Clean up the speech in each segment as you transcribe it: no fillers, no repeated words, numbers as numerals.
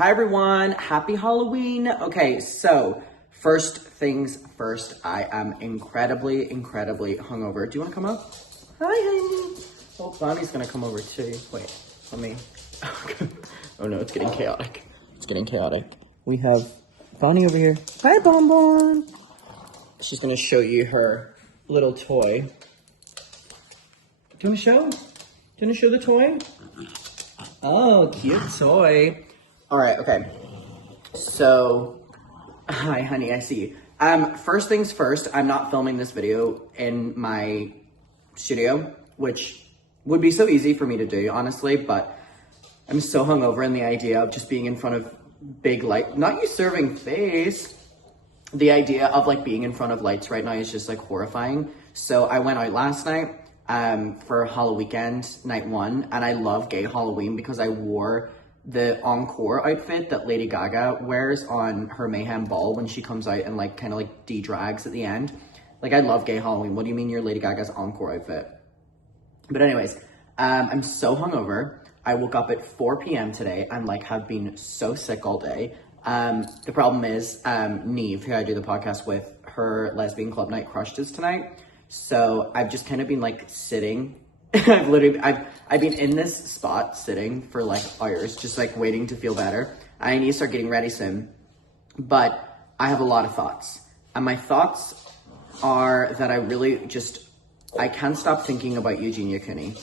Hi everyone, happy Halloween. Okay, so first things first, I am incredibly hungover. Do you want to come up? Hi, honey. Oh, Bonnie's gonna come over too. Wait, let me. Oh no, it's getting chaotic. It's getting chaotic. We have Bonnie over here. Hi, Bonbon. She's gonna show you her little toy. Do you want to show? Do you want to show the toy? Oh, cute toy. All right, okay. So, hi, honey, I see you. First things first, I'm not filming this video in my studio, which would be so easy for me to do, honestly, but I'm so hungover in the idea of just being in front of big light, not you serving face. The idea of like being in front of lights right now is just like horrifying. So I went out last night for Halloween weekend, night one, and I love gay Halloween because I wore the encore outfit that Lady Gaga wears on her Mayhem ball when she comes out and like kind of like de-drags at the end. Like, I love gay Halloween. What do you mean your Lady Gaga's encore outfit? But anyways, I'm so hungover. I woke up at 4 p.m. today and like have been so sick all day. The problem is Neve, who I do the podcast with, her lesbian club night crushed us tonight. So I've just kind of been like sitting. I've been in this spot sitting for like hours, just like waiting to feel better. I need to start getting ready soon, but I have a lot of thoughts, and my thoughts are that I can't stop thinking about Eugenia Cooney.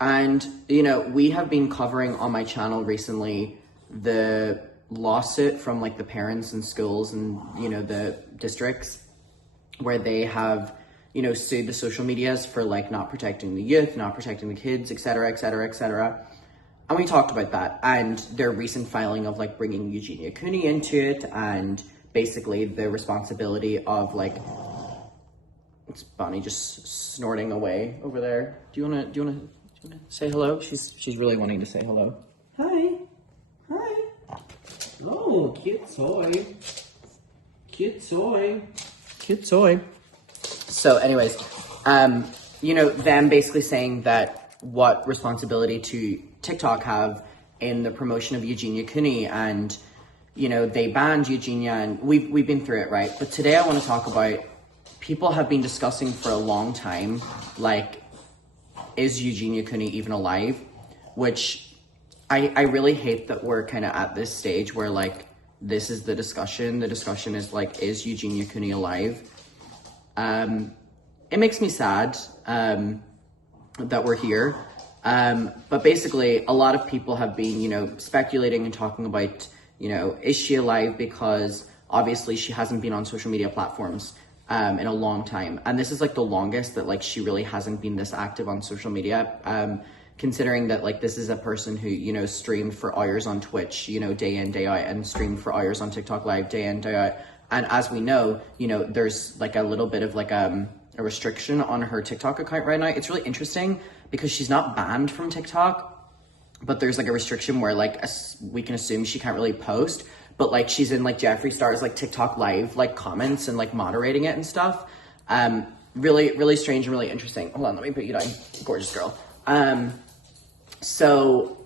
And, you know, we have been covering on my channel recently the lawsuit from like the parents and schools and, you know, the districts where they have, you know, sued the social medias for like not protecting the youth, not protecting the kids, et cetera, et cetera, et cetera. And we talked about that and their recent filing of like bringing Eugenia Cooney into it and basically the responsibility of like, it's Bonnie just snorting away over there. Do you wanna say hello? She's really wanting to say hello. Hi. Hi. Oh, cute toy. Cute toy. Cute toy. So anyways, you know, them basically saying that what responsibility to TikTok have in the promotion of Eugenia Cooney, and, you know, they banned Eugenia, and we've been through it, right? But today I want to talk about, people have been discussing for a long time, like, is Eugenia Cooney even alive? Which I really hate that we're kind of at this stage where like, this is the discussion. The discussion is like, is Eugenia Cooney alive? It makes me sad that we're here. But basically, a lot of people have been, you know, speculating and talking about, you know, is she alive? Because obviously she hasn't been on social media platforms in a long time. And this is like the longest that like she really hasn't been this active on social media. Considering that like this is a person who, you know, streamed for hours on Twitch, you know, day in, day out, and streamed for hours on TikTok Live day in, day out. And as we know, you know, there's like a little bit of like a restriction on her TikTok account right now. It's really interesting because she's not banned from TikTok, but there's like a restriction where like we can assume she can't really post, but like she's in like Jeffree Star's like TikTok Live like comments and like moderating it and stuff. Really strange and really interesting. Hold on, let me put you down, gorgeous girl. So,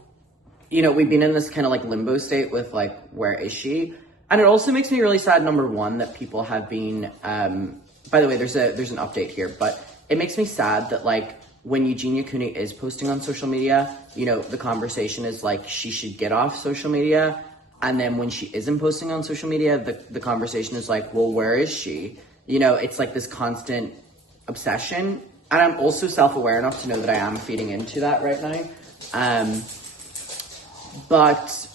you know, we've been in this kind of like limbo state with like, where is she? And it also makes me really sad, number one, that people have been, by the way, there's an update here, but it makes me sad that like when Eugenia Cooney is posting on social media, you know, the conversation is like, she should get off social media. And then when she isn't posting on social media, the conversation is like, well, where is she? You know, it's like this constant obsession. And I'm also self-aware enough to know that I am feeding into that right now. But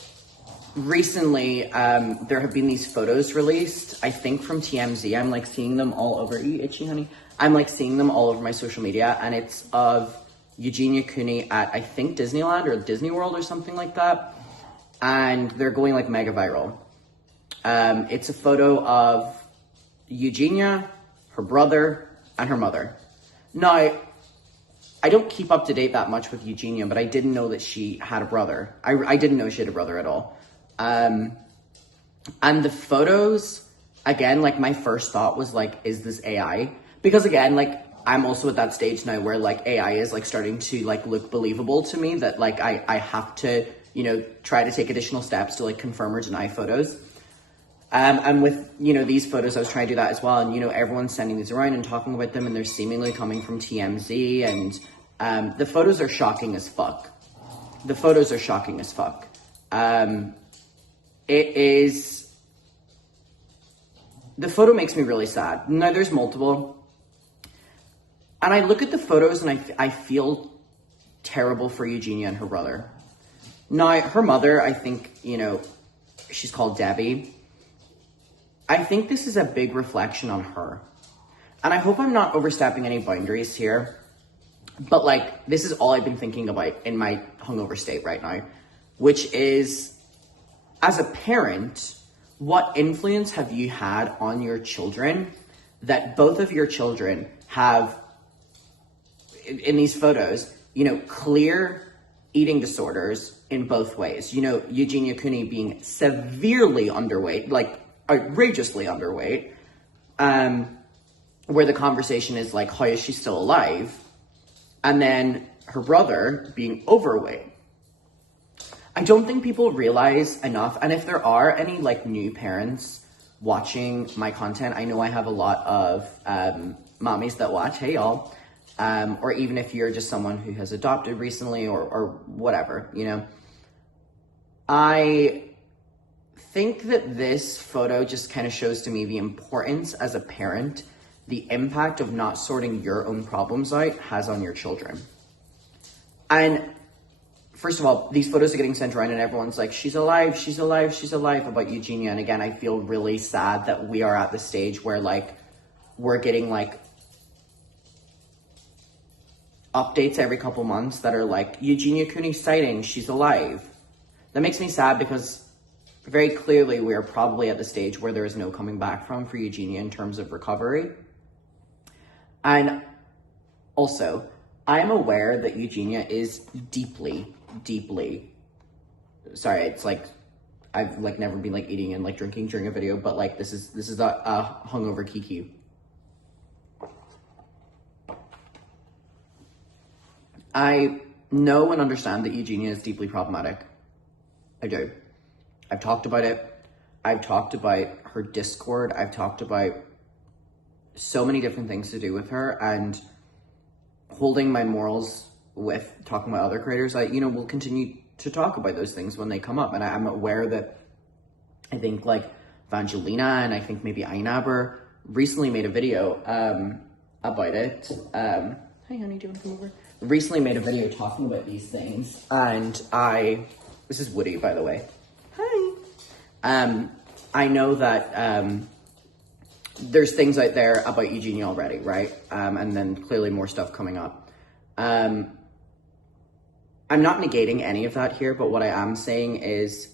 recently, there have been these photos released, I think from TMZ. I'm like seeing them all over. Are you itchy, honey? I'm like seeing them all over my social media, and it's of Eugenia Cooney at, I think, Disneyland or Disney World or something like that. And they're going like mega viral. It's a photo of Eugenia, her brother, and her mother. Now, I don't keep up to date that much with Eugenia, but I didn't know that she had a brother. I didn't know she had a brother at all. And the photos, again, like my first thought was like, is this AI? Because again, like I'm also at that stage now where like AI is like starting to like look believable to me, that like I have to you know, try to take additional steps to like confirm or deny photos. And with, you know, these photos, I was trying to do that as well. And, you know, everyone's sending these around and talking about them, and they're seemingly coming from TMZ. And the photos are shocking as fuck. The photos are shocking as fuck. The photo makes me really sad. Now, there's multiple. And I look at the photos and I feel terrible for Eugenia and her brother. Now, her mother, I think, you know, she's called Debbie. I think this is a big reflection on her. And I hope I'm not overstepping any boundaries here. But like, this is all I've been thinking about in my hungover state right now, which is, as a parent, what influence have you had on your children that both of your children have, in these photos, you know, clear eating disorders in both ways. You know, Eugenia Cooney being severely underweight, like outrageously underweight, where the conversation is like, how is she still alive? And then her brother being overweight. I don't think people realize enough. And if there are any like new parents watching my content, I know I have a lot of mommies that watch, hey y'all. Or even if you're just someone who has adopted recently or whatever, you know. I think that this photo just kind of shows to me the importance as a parent, the impact of not sorting your own problems out has on your children. And first of all, these photos are getting sent around and everyone's like, she's alive, she's alive, she's alive about Eugenia. And again, I feel really sad that we are at the stage where like, we're getting like updates every couple months that are like, Eugenia Cooney sighting, she's alive. That makes me sad because very clearly we are probably at the stage where there is no coming back from for Eugenia in terms of recovery. And also, I'm aware that Eugenia is deeply, sorry, it's like, I've like never been like eating and like drinking during a video, but like this is a hungover Kiki. I know and understand that Eugenia is deeply problematic. I do. I've talked about it. I've talked about her Discord. I've talked about so many different things to do with her, and holding my morals with talking about other creators. I, you know, will continue to talk about those things when they come up. And I'm aware that I think like Evangelina and I think maybe Einaber recently made a video about it. Hey honey, do you want to come over? Recently made a video talking about these things, and this is Woody, by the way. Hi. I know that there's things out there about Eugenia already, right? And then clearly more stuff coming up. I'm not negating any of that here, but what I am saying is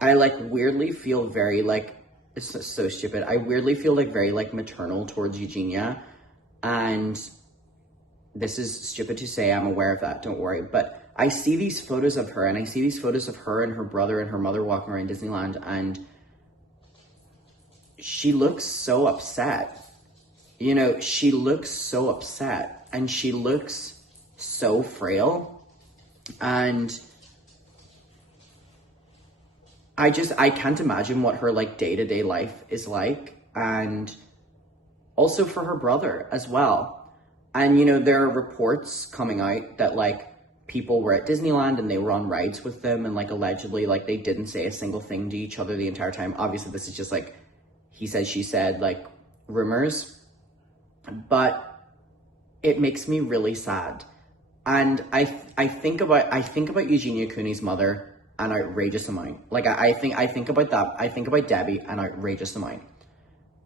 I like weirdly feel very like, it's so stupid. I weirdly feel like very like maternal towards Eugenia, and this is stupid to say, I'm aware of that, don't worry. But I see these photos of her, and I see these photos of her and her brother and her mother walking around Disneyland, and she looks so upset. You know, she looks so upset, and she looks so frail. And I can't imagine what her like day-to-day life is like, and also for her brother as well. And, you know, there are reports coming out that, like, people were at Disneyland and they were on rides with them and, like, allegedly, like, they didn't say a single thing to each other the entire time. Obviously, this is just, like, he said, she said, like, rumors. But it makes me really sad. And I think about Eugenia Cooney's mother an outrageous amount. Like, I think about that. I think about Debbie an outrageous amount.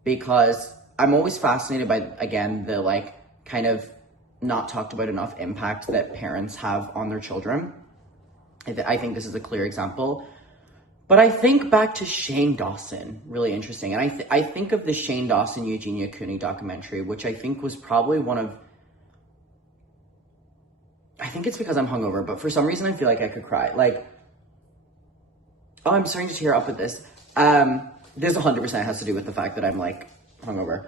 Because I'm always fascinated by, again, the, like, kind of not talked about enough impact that parents have on their children. I think this is a clear example. But I think back to Shane Dawson, really interesting. And I think of the Shane Dawson Eugenia Cooney documentary, which I think was probably one of, I think it's because I'm hungover, but for some reason I feel like I could cry. Like, oh, I'm starting to tear up at this. This 100% has to do with the fact that I'm like hungover.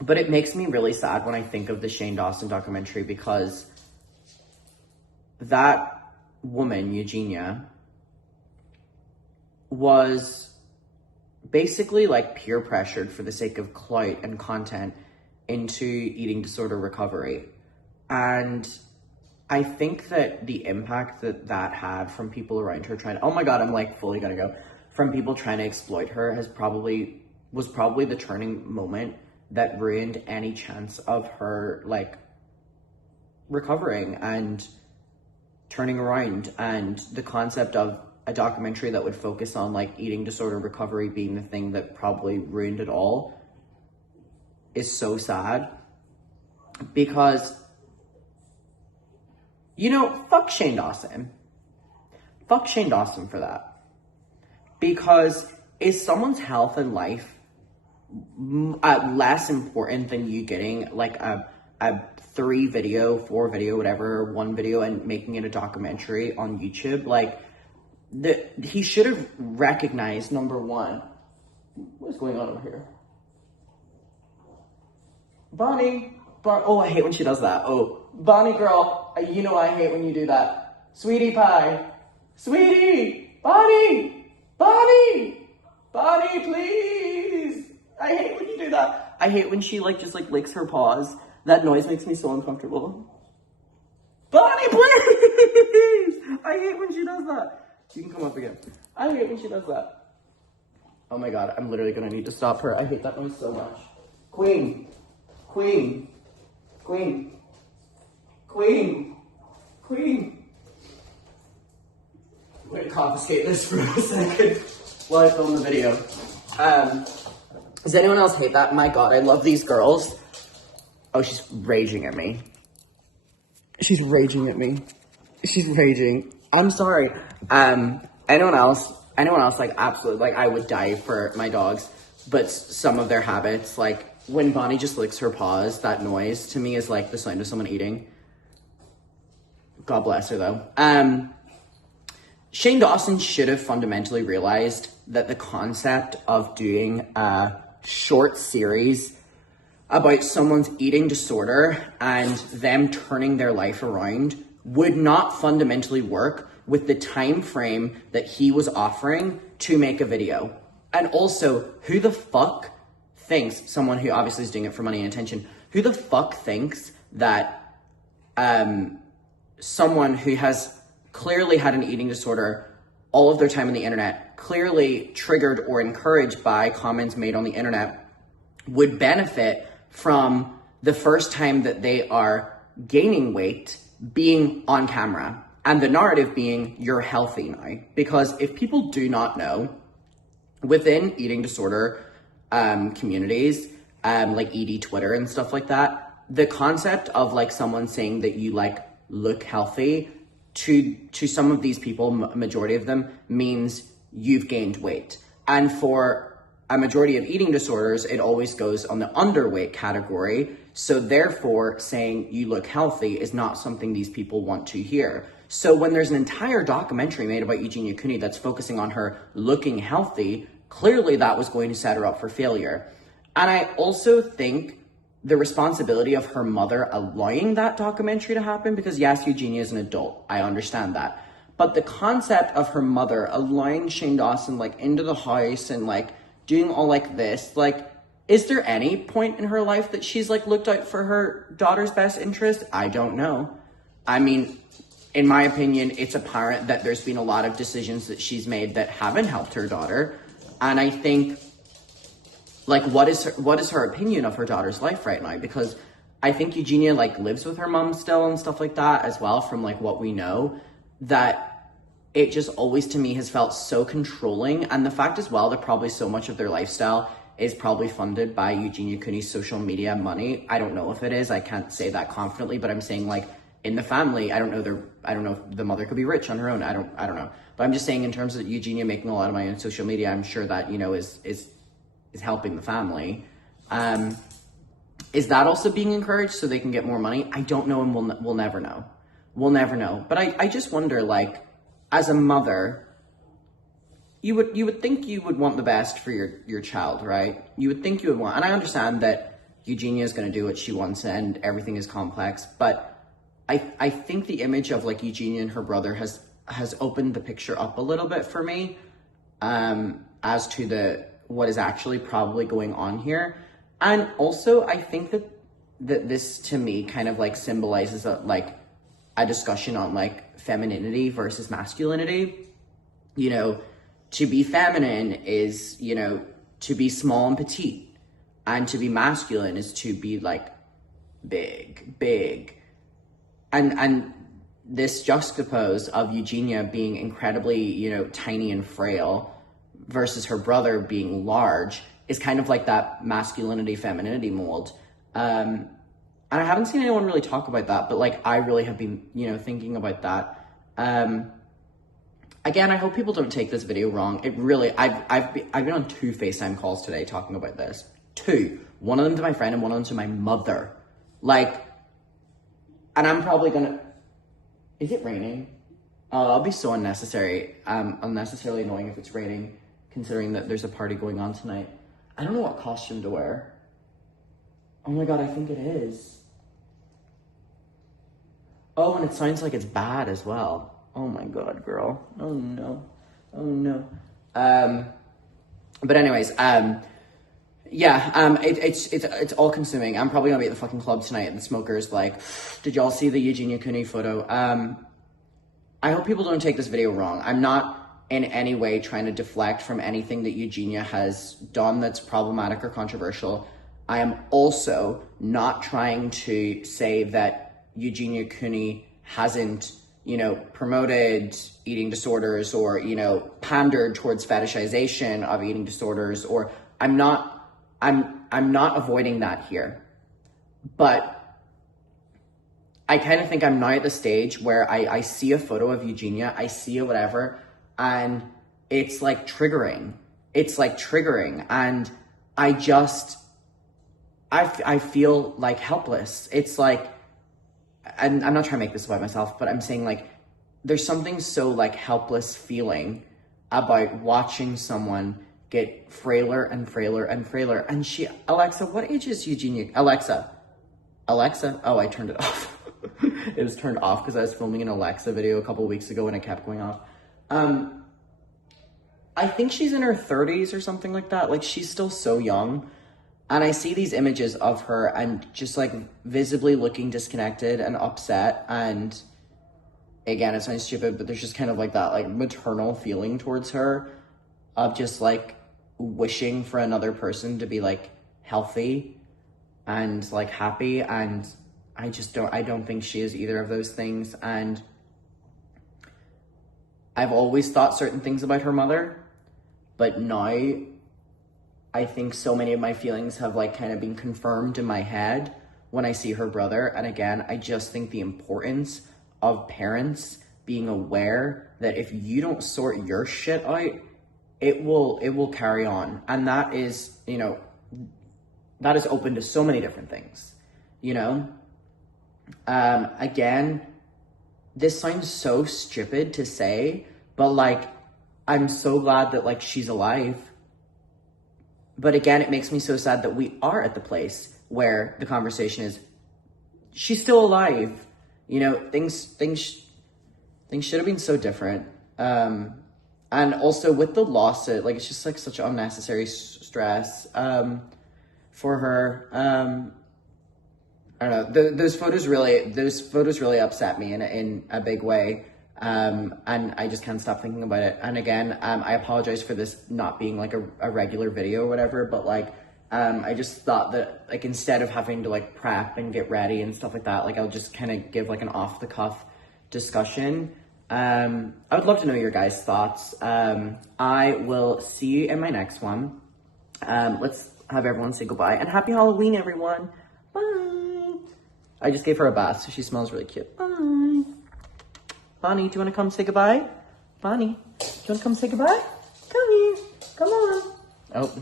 But it makes me really sad when I think of the Shane Dawson documentary, because that woman, Eugenia, was basically like peer pressured for the sake of clout and content into eating disorder recovery. And I think that the impact that that had from people around her trying to, oh my God, I'm like fully gonna go, from people trying to exploit her was probably the turning moment that ruined any chance of her like recovering and turning around. And the concept of a documentary that would focus on like eating disorder recovery being the thing that probably ruined it all is so sad. Because, you know, fuck Shane Dawson. Fuck Shane Dawson for that. Because is someone's health and life less important than you getting like a 3 video, 4 video, whatever, 1 video and making it a documentary on YouTube? Like, he should have recognized, number one, what's going on over here? Bonnie, oh, I hate when she does that. Oh, Bonnie girl, you know I hate when you do that. Sweetie pie, sweetie, Bonnie, please. I hate when you do that. I hate when she like just like licks her paws. That noise makes me so uncomfortable. Bonnie, please. I hate when she does that. You can come up again. I hate when she does that. Oh my God, I'm literally gonna need to stop her. I hate that noise so much. Queen. I'm gonna confiscate this for a second while I film the video. Does anyone else hate that? My God, I love these girls. Oh, she's raging at me. She's raging. I'm sorry. Anyone else, like, absolutely, like, I would die for my dogs, but some of their habits, like, when Bonnie just licks her paws, that noise to me is like the sound of someone eating. God bless her, though. Shane Dawson should have fundamentally realized that the concept of doing a short series about someone's eating disorder and them turning their life around would not fundamentally work with the time frame that he was offering to make a video. And also, who the fuck thinks, someone who obviously is doing it for money and attention, who the fuck thinks that someone who has clearly had an eating disorder all of their time on the internet, clearly triggered or encouraged by comments made on the internet, would benefit from the first time that they are gaining weight being on camera and the narrative being you're healthy now? Because if people do not know, within eating disorder communities, like ED Twitter and stuff like that, the concept of like someone saying that you like look healthy to some of these people, majority of them, means you've gained weight. And for a majority of eating disorders, it always goes on the underweight category. So therefore, saying you look healthy is not something these people want to hear. So when there's an entire documentary made about Eugenia Cooney that's focusing on her looking healthy, clearly that was going to set her up for failure. And I also think the responsibility of her mother allowing that documentary to happen, because yes, Eugenia is an adult, I understand that. But the concept of her mother allowing Shane Dawson like into the house and like doing all like this, like, is there any point in her life that she's like looked out for her daughter's best interest? I don't know. I mean, in my opinion, it's apparent that there's been a lot of decisions that she's made that haven't helped her daughter. And I think, like, what is her opinion of her daughter's life right now? Because I think Eugenia like lives with her mom still and stuff like that as well, from like what we know, that it just always to me has felt so controlling. And the fact as well that probably so much of their lifestyle is probably funded by Eugenia Cooney's social media money. I don't know if it is. I can't say that confidently, but I'm saying like in the family, I don't know if the mother could be rich on her own. I don't know. But I'm just saying in terms of Eugenia making a lot of money on social media, I'm sure that, you know, is helping the family. Is that also being encouraged so they can get more money? I don't know, and we'll never know. We'll never know. But I just wonder, like, as a mother, you would think you would want the best for your child, right? You would think you would want, and I understand that Eugenia is going to do what she wants and everything is complex, but I think the image of like Eugenia and her brother has has opened the picture up a little bit for me as to what is actually probably going on here. And also, I think that this to me kind of like symbolizes a discussion on like femininity versus masculinity. You know, to be feminine is, you know, to be small and petite, and to be masculine is to be like big. And this juxtapose of Eugenia being incredibly, you know, tiny and frail versus her brother being large is kind of like that masculinity femininity mold. And I haven't seen anyone really talk about that, but like I really have been, you know, thinking about that. Again, I hope people don't take this video wrong. It really, I've been on 2 FaceTime calls today talking about this. 2. One of them to my friend and one of them to my mother. Like, and I'm probably gonna, is it raining? It'll be so unnecessarily annoying if it's raining, considering that there's a party going on tonight. I don't know what costume to wear. Oh my God, I think it is. Oh, and it sounds like it's bad as well. Oh my God, girl. Oh no. Oh no. But anyways, yeah, it's all consuming. I'm probably gonna be at the fucking club tonight and the smokers like, did y'all see the Eugenia Cooney photo? I hope people don't take this video wrong. I'm not in any way trying to deflect from anything that Eugenia has done that's problematic or controversial. I am also not trying to say that Eugenia Cooney hasn't, you know, promoted eating disorders or, you know, pandered towards fetishization of eating disorders, or I'm not avoiding that here. But I kind of think I'm now at the stage where I see a photo of Eugenia, I see a whatever, and it's like triggering. It's like triggering. And I feel like helpless. It's like, and I'm not trying to make this about myself, but I'm saying like, there's something so like helpless feeling about watching someone get frailer and frailer and frailer. And Alexa, what age is Eugenia? Alexa, oh, I turned it off. It was turned off because I was filming an Alexa video a couple weeks ago and it kept going off. I think she's in her 30s or something like that. Like, she's still so young. And I see these images of her and just like visibly looking disconnected and upset. And again, it sounds stupid, but there's just kind of like that like maternal feeling towards her of just like wishing for another person to be like healthy and like happy. And I don't think she is either of those things. And I've always thought certain things about her mother, but now I think so many of my feelings have like kind of been confirmed in my head when I see her brother. And again, I just think the importance of parents being aware that if you don't sort your shit out, it will carry on. And that is, you know, that is open to so many different things, you know? Again, this sounds so stupid to say, but like, I'm so glad that like she's alive. But again, it makes me so sad that we are at the place where the conversation is, she's still alive. You know, things should have been so different. And also with the lawsuit, like, it's just like such unnecessary stress for her. I don't know. Those photos really upset me in a big way. And I just can't stop thinking about it. And again, I apologize for this not being like a regular video or whatever, but like, I just thought that like, instead of having to like prep and get ready and stuff like that, like I'll just kind of give like an off the cuff discussion. I would love to know your guys' thoughts. I will see you in my next one. Let's have everyone say goodbye and happy Halloween, everyone. Bye. I just gave her a bath, so she smells really cute. Bye. Bonnie, do you want to come say goodbye? Bonnie, do you want to come say goodbye? Come here. Come on. Oh,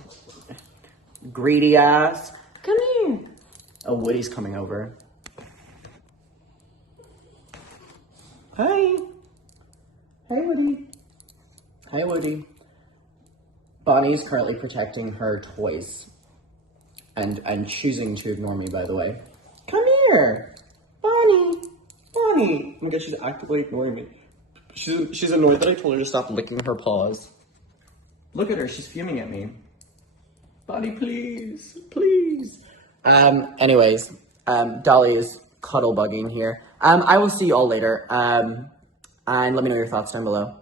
greedy ass. Come here. Oh, Woody's coming over. Hi. Hi, Woody. Hi, Woody. Bonnie is currently protecting her toys and choosing to ignore me, by the way. Come here. Bonnie. Bonnie. I guess she's actively ignoring me. She's annoyed that I told her to stop licking her paws. Look at her, she's fuming at me. Buddy, please, please. Anyways, Dolly is cuddle bugging here. I will see you all later. And let me know your thoughts down below.